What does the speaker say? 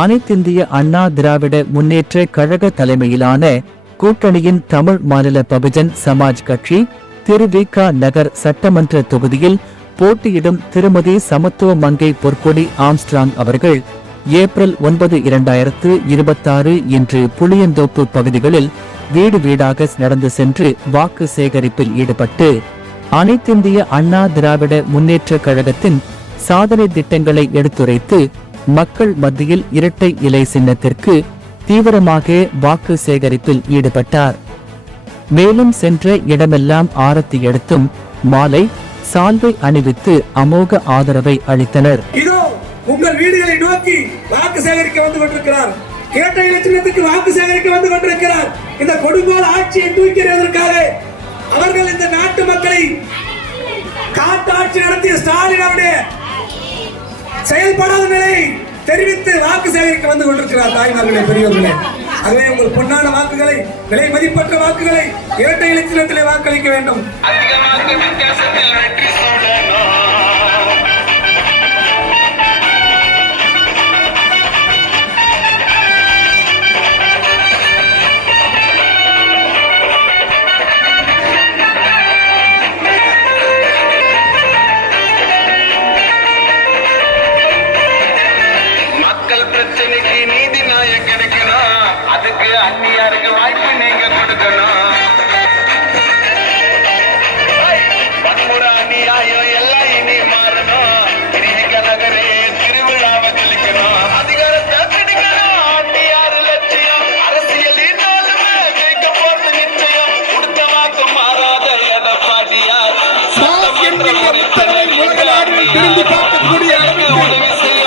அனைத்திந்திய அண்ணா திராவிட முன்னேற்ற கழக தலைமையிலான கூட்டணியின் தமிழ் மாநில பகுஜன் சமாஜ் கட்சி திருவிக நகர் சட்டமன்ற தொகுதியில் போட்டியிடும் திருமதி சமத்துவ மங்கை பொற்கொடி ஆம்ஸ்ட்ராங் அவர்கள் ஏப்ரல் 9, 2026 இன்று புளியந்தோப்பு பகுதிகளில் வீடு வீடாக நடந்து சென்று வாக்கு சேகரிப்பில் ஈடுபட்டு அனைத்திந்திய அண்ணா திராவிட முன்னேற்ற கழகத்தின் சாதனை திட்டங்களை எடுத்துரைத்து மக்கள் மத்தியில் இரட்டை இலை சின்னத்திற்கு தீவிரமாக வாக்கு சேகரிப்பில் ஈடுபட்டார். மேலும் சென்ற இடமெல்லாம் ஆரத்தி எடுத்தும் மாலை சால்வை அணிவித்து அமோக ஆதரவை அளித்தனர். இதோ உங்கள் வீடுகளை நோக்கி வாக்கு சேகரிக்க வந்து கொண்டிருக்கிறார். இரட்டை இலை சின்னத்துக்கு வாக்கு சேகரிக்க வந்து கொண்டிருக்கிறார். இந்த கொடுங்கோல ஆட்சியை தூக்கிறதற்காக அவர்கள் இந்த நாட்டு மக்களை காட்டு ஆட்சி நடத்திய ஸ்டாலின் அவருடைய செயல்படாத நிலையை தெரிவித்து வாக்கு சேகரிக்க வந்து கொண்டிருக்கிறார். தாய்மார்களே, பெரியவர்களே, ஆகவே உங்கள் பொன்னான வாக்குகளை, விலை மதிப்பற்ற வாக்குகளை இரட்டை இலை சின்னத்திலே வாக்களிக்க வேண்டும். நீதி நியாயம் கிடைக்கணும், அதுக்கு அந்நியாருக்கு வாய்ப்பு நீங்க கொடுக்கணும். வன்முறை அநியாயம் எல்லாம் இனி மாறணும். திருவிக நகரே திருவிழாவை கழிக்கணும். அதிகாரத்தை பிடிக்கணும். அந்நியாரு லட்சியம் அரசியல் ஜெயிக்க போறது நிச்சயம். கொடுத்த வாக்கு மாறாத எடப்பாடியார் சட்டமன்ற திரும்பி பார்க்கக்கூடிய உதவி செய்ய